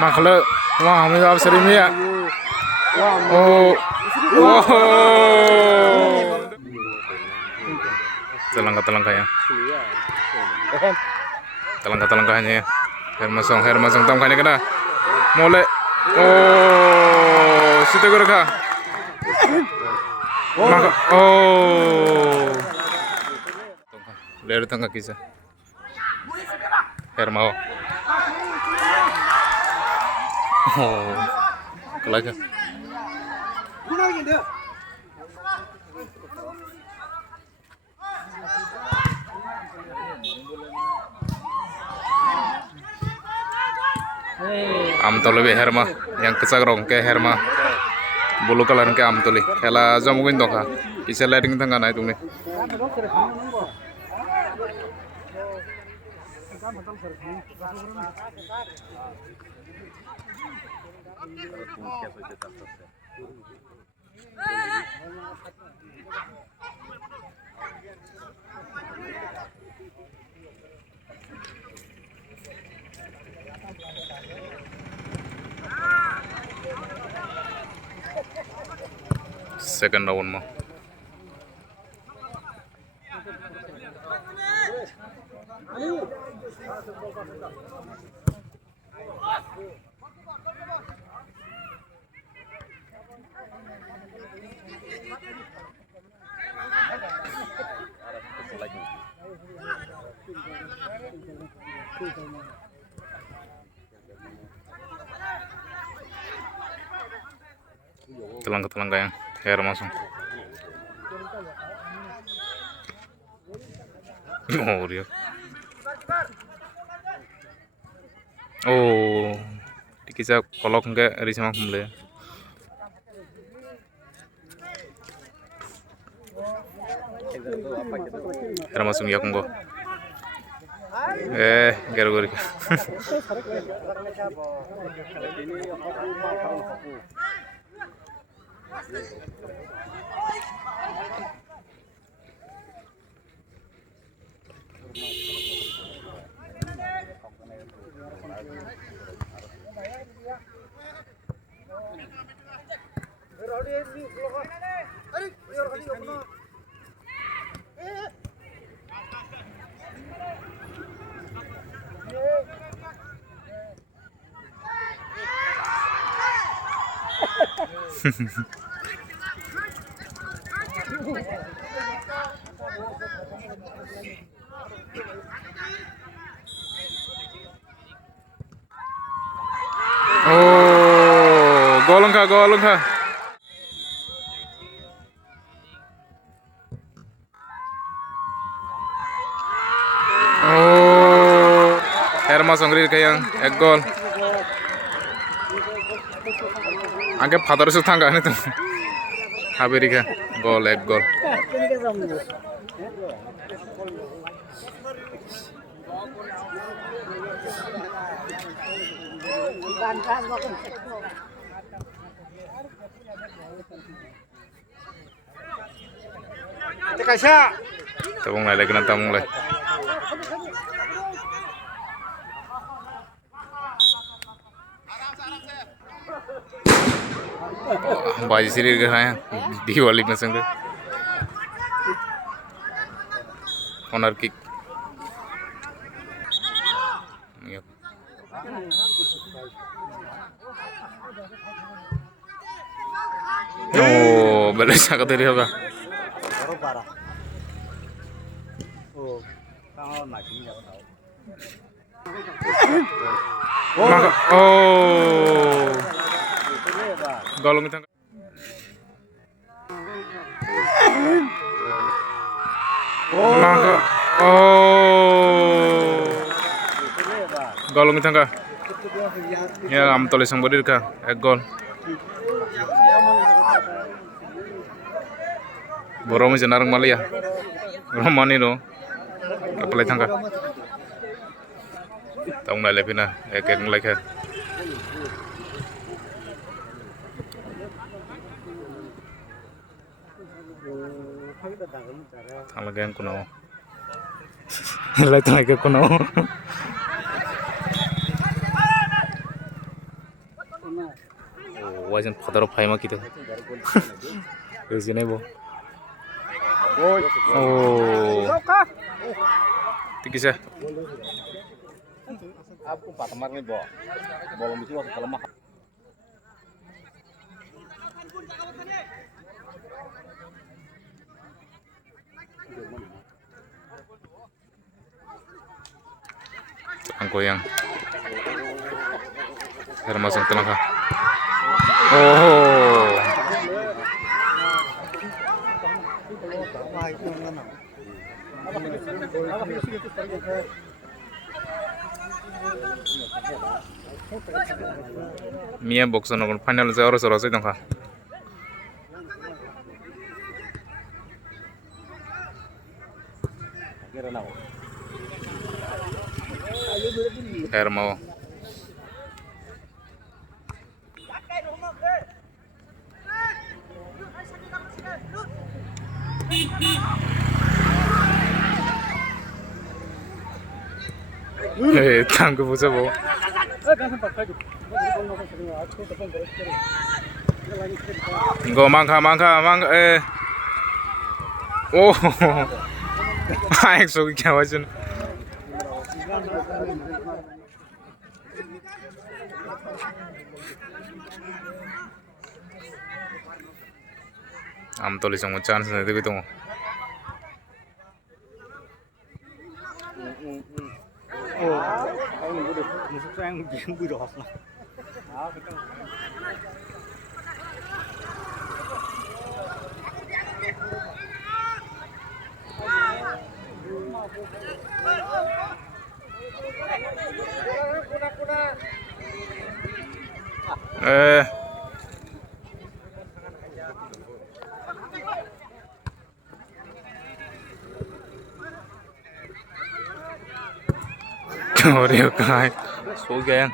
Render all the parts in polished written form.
Makhluk, wah, kami gak sering ya. Oh, wow, telangkah-telangkahnya, telangkah-telangkahnya ya. Hermasong tamkahnya kena, mulai. Oh, situ mereka. Maka, oh, dari tengah kisah. Hermao. Oh, kelaka. Amtoli be herma yang kesagrong ke herma bulu kalan ke amtoli kela jamuin doka kisa lighting tangga naik tumi second round mah. Telangkah yang hair masuk. Oh dia. Oh, dikisah kolok enggak dari sama kumle. Hair masuk ya kunggo. Garu-garu. Oh, golong kah. Oh, Herma Songri kayang egg goal. Anggap father su thangga nih tuh. Amerika goal egg goal. Tabung lagi kena tabung lagi. बाजी सीरीज का है दिवाली में संग honour kick ओ बल्ले साका तेरी होगा ओ golong itu golong itu enggak ya am tulis sang bodir ka gol boromo jenarang malia romani no apply thangka tong na lepina ek lekha Talagang kuno. Lai tu ke kono. Oh, wajan father of Haima kita. Sini bo. Oh. Tikisa. Aku patamar nih, Bo. Bolong itu waktu kelemah. Angko yang masuk telangka. Oh. Mia box on final zero zero sih dong kah? Hermao. Tangguh busa bo. Go mangka. Oh. Aik so kya wajan. Am tulis ang chance na dito mo. Anh có được một số trang diễn bị đỏ mà. Đó, cái Rồi cái số ghen.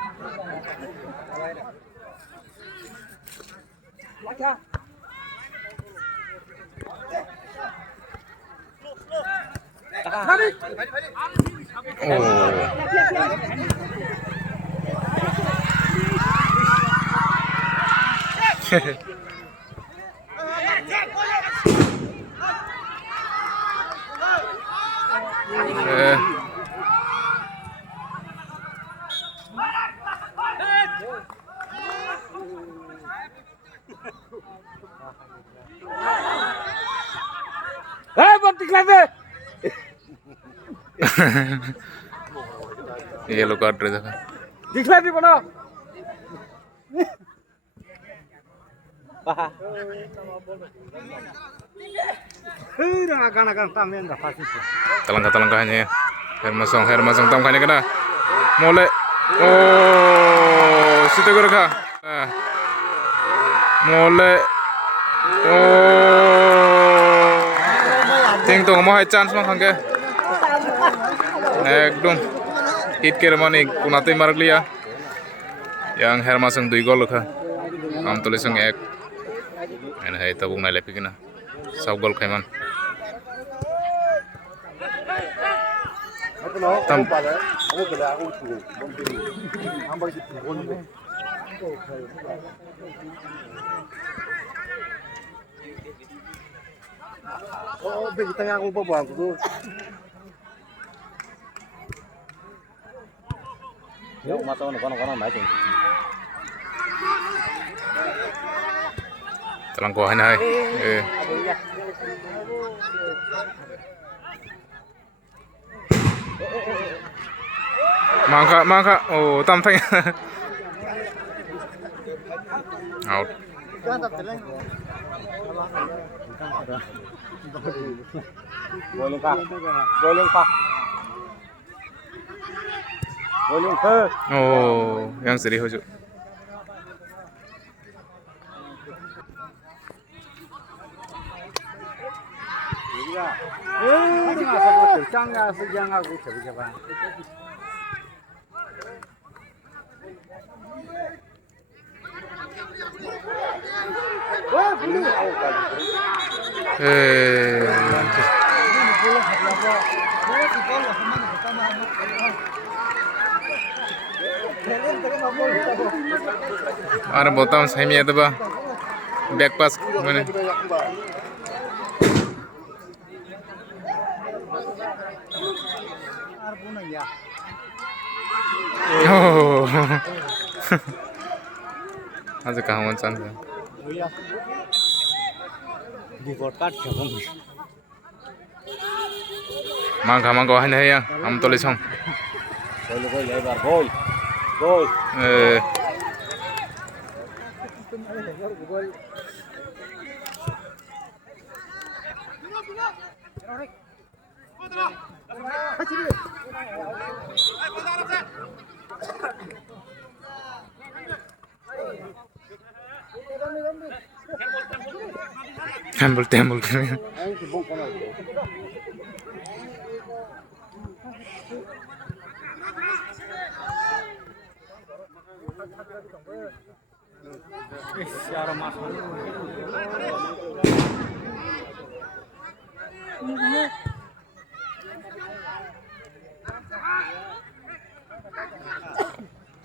Yellow card रे देखा दिखला भी बना Talangka hanya Hermasong tam kanya kena mulai oh situ geraka mulai oh ting tong mau hai chance mah hangke ekdom hit ke ramani kunate mark liya yang Hermasong 2 gol lokha am tulisong 1 en hai tabung nai lepi kena sab gol khaiman tam oh bagi tengah aku bawa aku yuk mata kono naik talangko hai Mangka oh tam thang out boleh pak oh yang sedih hujuk Ada botol saya mi ada ba back pass mana oh aja kawan san Di vorkat jawab. mangga mangga hanya ya am tulis hong Gol lebar gol. Gol. tembul tembul Secara masuk.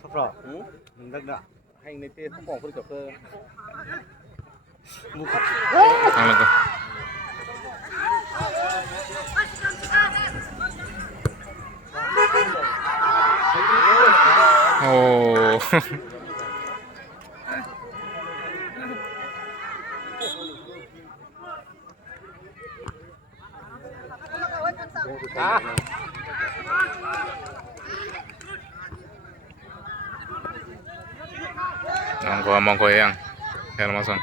Safra, mendak dah. Hai nanti pokok pun ke. Buka. Ano to? Oh. Monggo yang masang.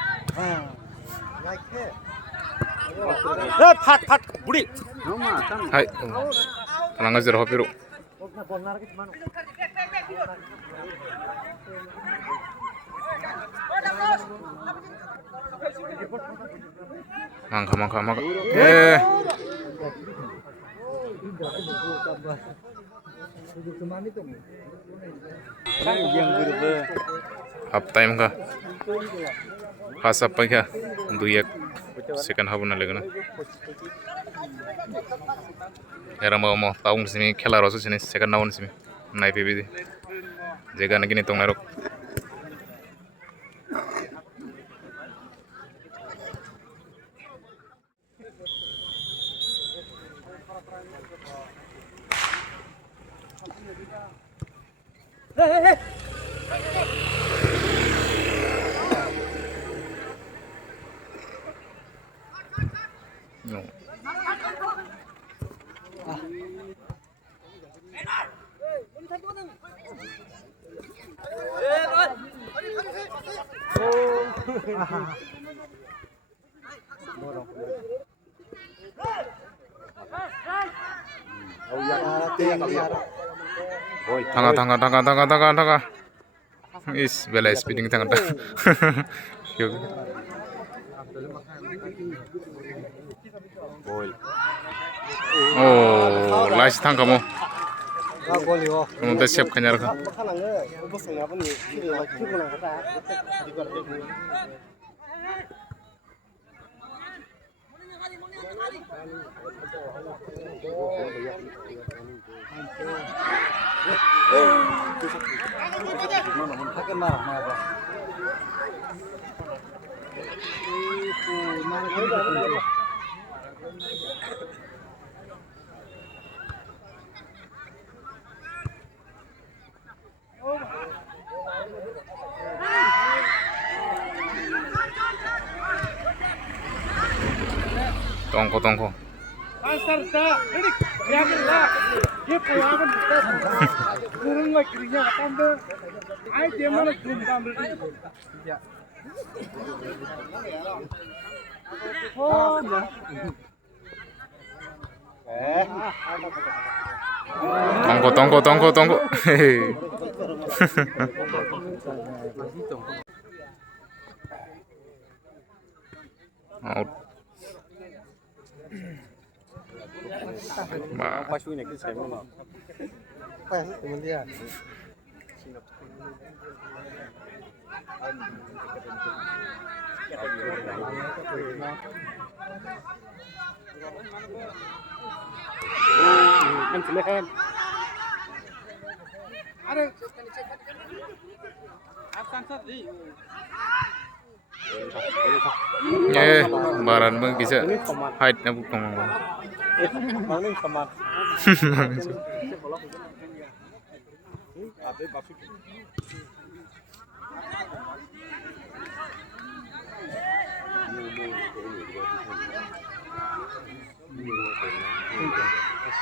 Pat pat budi. Hai. Tenang aja roh biru. Mangga. Half time ka. Pas apa ka? 2 second half na legana. Era mau taung sini khela rosu sini second round sini. Nai pebi. Jega nagi ni tong narok. No. Tangga. Is bela speeding tangga. Oh, last tangga mo. Kamu udah siap kenyar kan? Tongko. Tongko. Out. Pasunya ke saya mana? Pas teman dia. silakan. Ada. Baran bang bisa height na bukong bang. Mau nih sama. Ada bafi.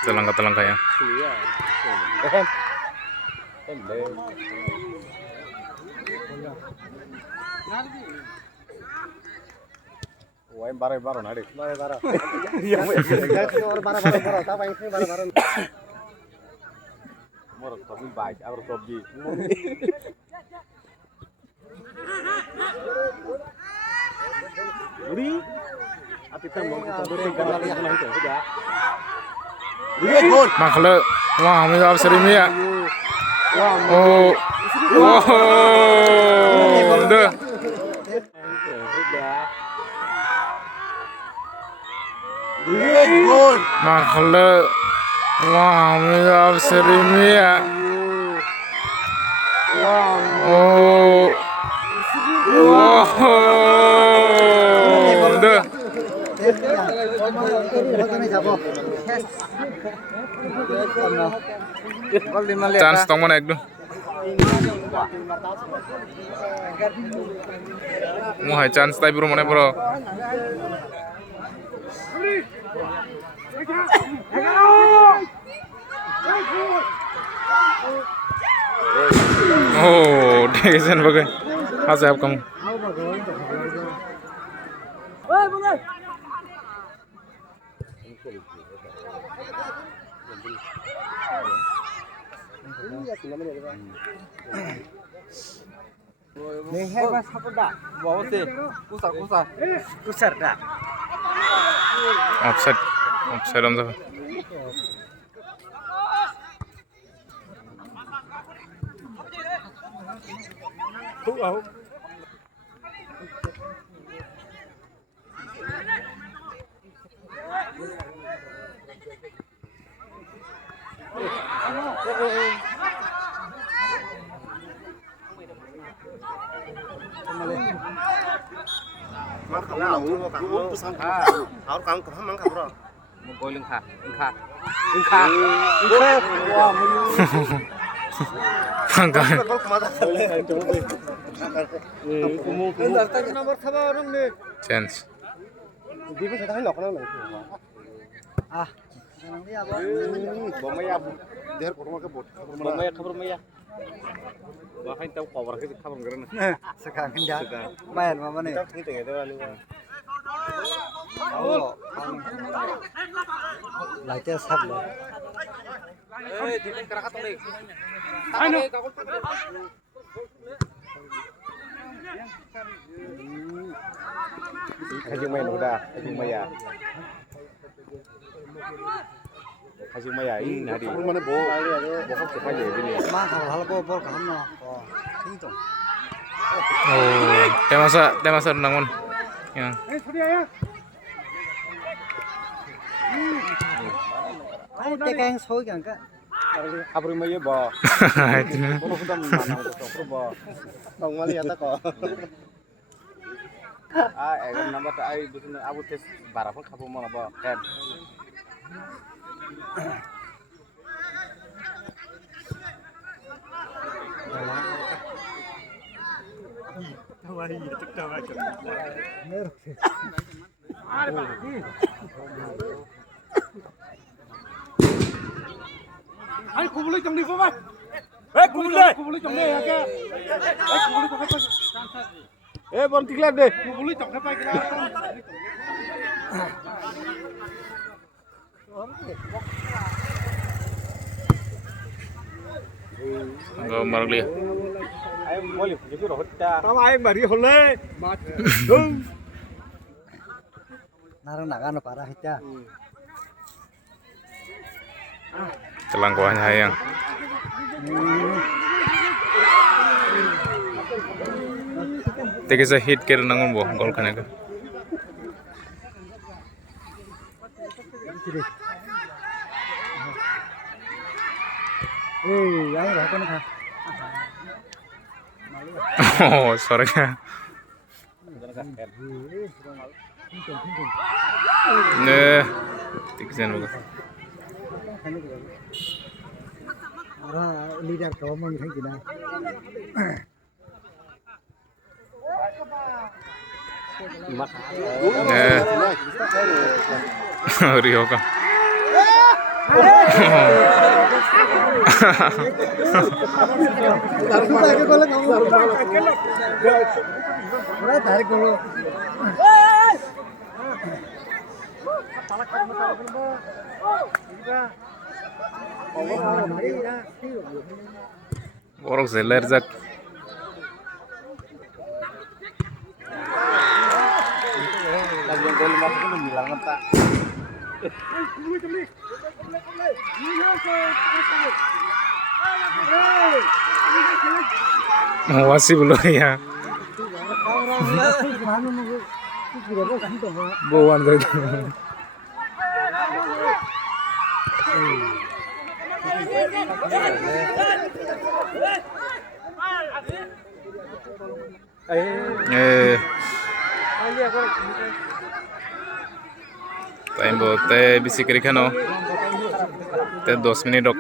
Telangka ya. Wah, barang nade. Barang. Barang. Mau kopi baik, aku kopi. Uri, api tembok kita berikan lagi yang lain sudah. Makhle, wah, kami apa sering ya? Oh, deh. Makhle, wah, kami apa sering ya? Oh, deh. Chance tong mana ekdo? Mau hai chance tapi bro mana bro? Oh, dekesan bagai. Asal kamu? Leher mas apa dah? Bawa sih. Kusar dah. Offside om tuh. Chance. Bahkan tahu power kita kabar karena. Sekarang kan main mama nih. Oh, laitnya sab lah. Kasih main udah, kasih maya. Kasih maya ini nadi. Mana bo? Bokap siapa aja ini? Mang hal bol kamu. Oh, itu. Oh, temasa nangun. Yang. Kayak yang soy kan kak. Kabar maya bo. Itu. Kalau sudah mana untuk bo. Kau ngelihat kok. Nambah tak ay bikin abu tes barang pun kamu mau apa kan? Ay, kubuli trong đi phố mày. Kubuli trong đây kìa. Kubuli trong cái. Bon tiklat deh. Kubuli trong cái cái. Enggak maruk dia. Ayo boleh jadi rohit dah. Tahu ayo bari hole. Dung. Narang nakan parah itu. Telangkuannya hayang. Teka sa hit kira nangun bo gol kana ka. yang berapa nih? Oh, suaranya. Nah, tikisan bukan. Orang leader kawan yang gina. Nah, Rio kan. Tarik dulu. Borok zeller zak. Lagi yang gol 5 itu bilang apa? Masih belum ya. Bawan gitu. Time bote bisikri kano. Te 2 menit dok.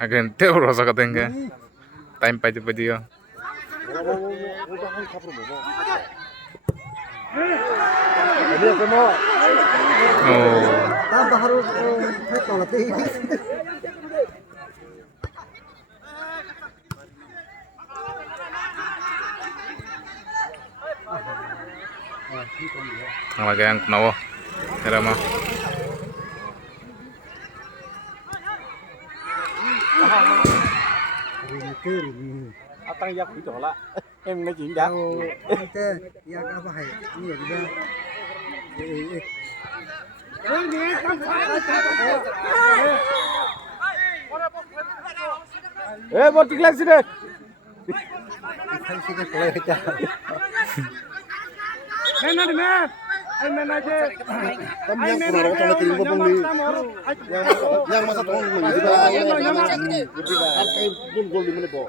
Agen te rosa katenge. Time paju ya. Oh. Baru tolak ini. Lagi yang kenawo. Kira mah. Atang yak itu lah. Em nói chuyện đã. Ya apa hai? Ini juga. Buat iklan sini. Sini kalau kita. Men aja. Kami yang kurang rokok tolong kirim beli. Yang masa tolong beli. Jadi kan kayak gol di mana po?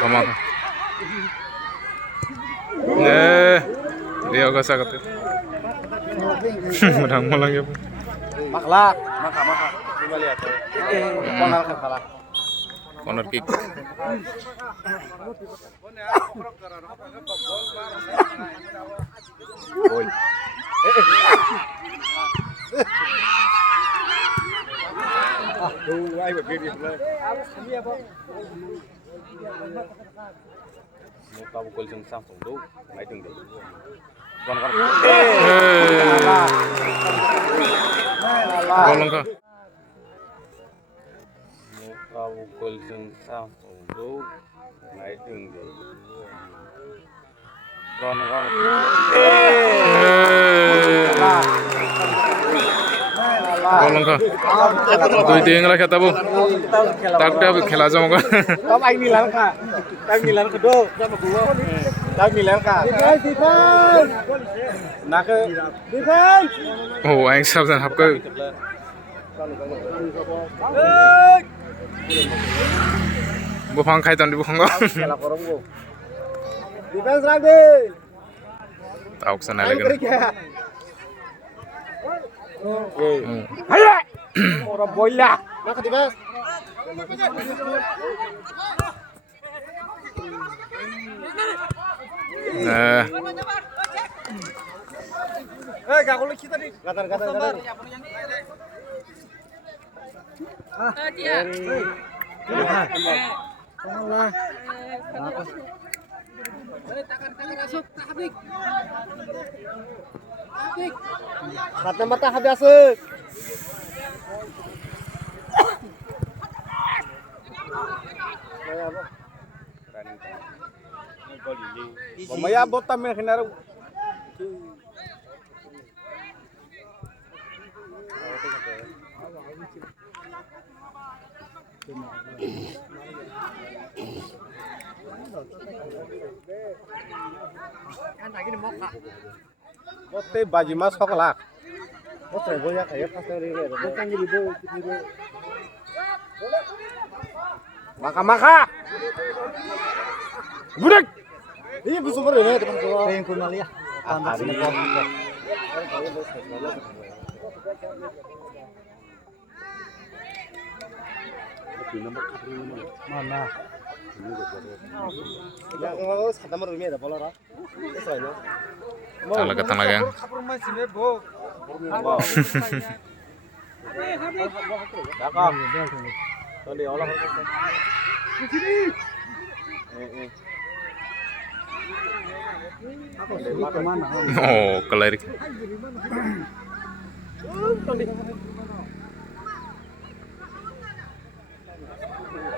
Come on. Dia agak sakit. Menang malang ya. Maklah, maka. Coba lihat. Pangal kan salah. Corner kick. Gol. Ai begini sebelah. Một câu gol sang sang phòng đấu, máy từng đấy. Còn. Gol lang ka. Một câu gol sang sang phòng đấu, máy từng đấy. Còn. Gol lang ka. Doi ting lah kata bu. Tak khela jama ka. Tom anh Milan ka. Anh Milan ka do. Anh Milan ka. Defense. Nak defense. Oh, anh sab jan hap ka. Bu phang khai tan di bu phang ka. Kela korong go. Defense lagi. Tahu sana lagi. Ayo. Orang bola. Nak defense. Nah. Gak boleh kita nih. Gatar. Mata habis asik. Mamaya botam yang kena. Mote baji mas hokalak. Mote boya kayak pasal ini. Bukan jadi bu. Maka. Budak. Ini busuk berapa teman kau? Yang pun malia. Tandas ini kok. Mana? Yang kau sadam rumah ada pola rak. Talaga talagang. Dakak. Tadi olah. Kemana? Oh, kelirik.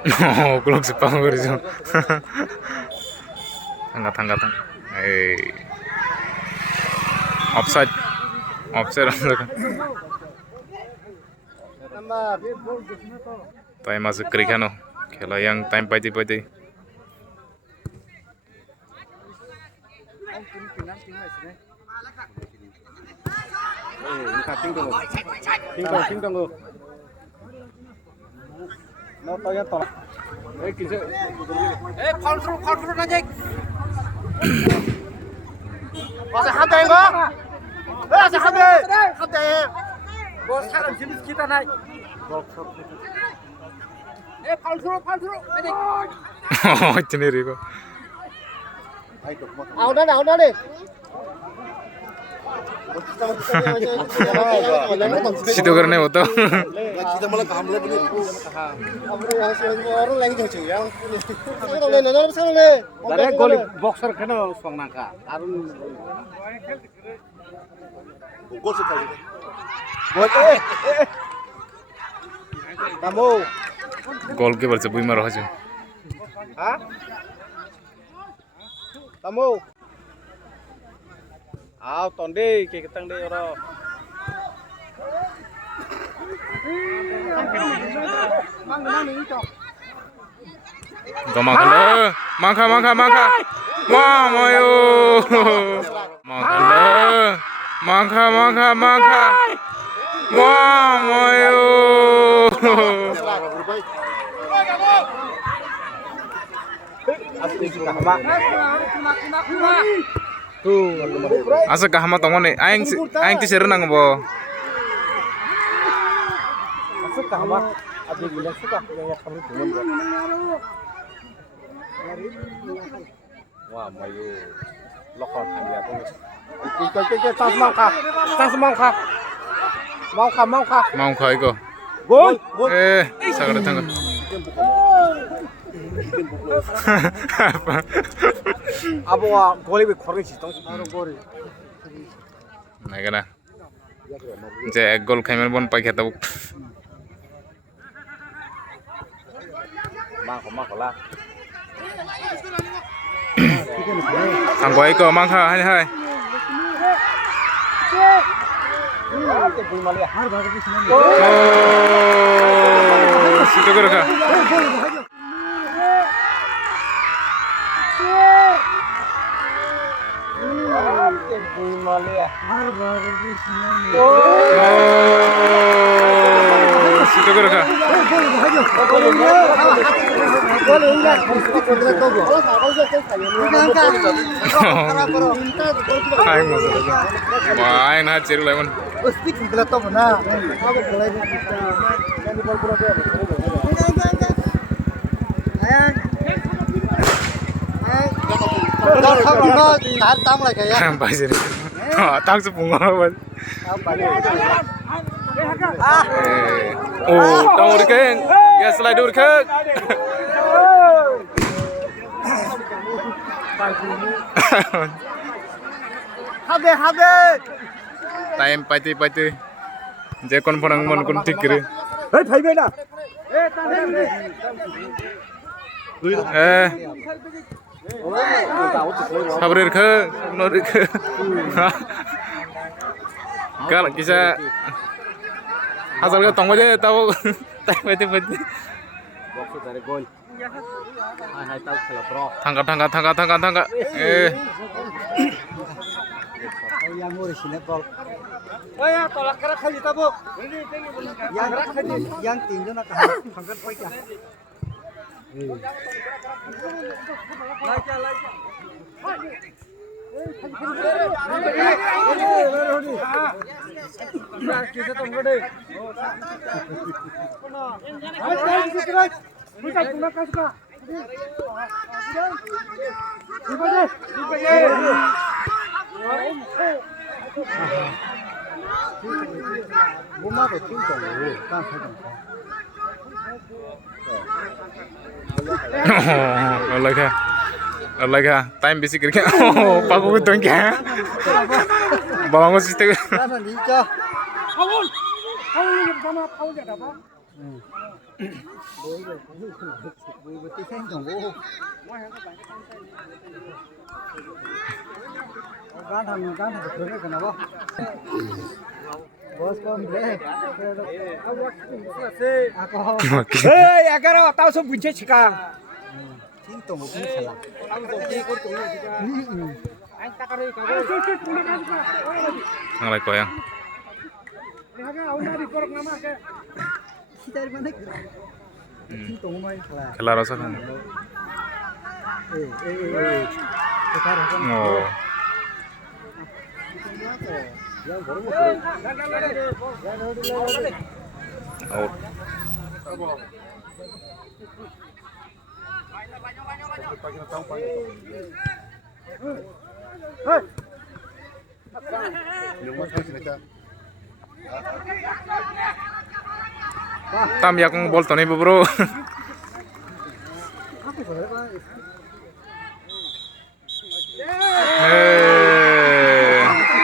Oh, kulok si Panggur itu. Angkat. Offside. Time masuk kerikano. Kela yang time pati. Tinggal. Nó to nhất to. Ê kìa. Ê control aja. Masih hati enggak? Masih hati. Bos sekarang jenis kita naik. Control aja. Oh, sendiri kok. Udah deh. Situ karena foto. Kita malah kaham lagi nih. Orang lagi jauh yang. Dari gol boxer kena suang nangka. Arun. Gol sekali. Buat kamu. Gol ke bercepuy marah aja. Hah? Kamu. Tonde kayak ketang deh orang. Kau makan deh. Mangka. Wah, mayo. Makan deh. Mangka. Wah, mayo. Asa kahama tongon nih. Aing ti serenang bo. Masuk kahama. Ada bilang suka yang kamu turun. Wah, mayu. Lokon dia tuh. Itu tas mangka. Mangka iko. Gol. Sagara tangga. Abo goli be khorni chitong goli. Nah, kena. Je gol kaimen bon pai kheta buk. Mangko lah. Angko iko mangka hai. Oh, situ kira. Situ kira. Aing masuk. Wah, aing nah ciru lemon. Pasti kita tahu mana. Aku boleh kita. Yang pura-pura. Tang lagi ya. Sampai sini. Tang sepunga ban. Oh, tahu dikeng. Ya slide dikeng. Habe. Time pati. Je kon porang mon kon tik kire. Hei, bhai bena. Sabrir ke, nori ke. Kalau kisah asal kau tunggu aja tahu, pati. Boxer dari gol. Hai tahu kalau pro. Tangga. Yang ngurus ini gol. Oh ya, tolak kerak aja tabuk. Yang tinggal nak angkat poin ya. Bumado cinta, kan saja. Alaga, time basic kerja. Paku itu enggak. Bawa sistem. Kan nikah. Awul yang sama awul ada apa? Bui beti sen jong. Gan thằng cái kenapa? Bos komplek. Aku. Hei, agar tahu so bunyi cikang. Cinta bukan salah. Ang like ko yang. Kita dari mana? Cinta mau main salah. Kelaro sa kan. Sekarang kan. Oh. Out. Tam yakung bol to ni bro.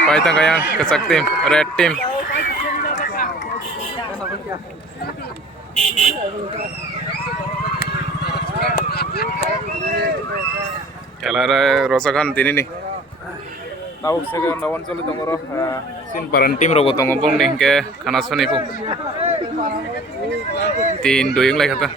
Paitang kayang kesak tim, red team. Kelara rosakan tini nih. Tahu saya nawan coli tongoro sin paran tim rogo tongopong nih ke kanasoni pu. Tin doyong lagi kata.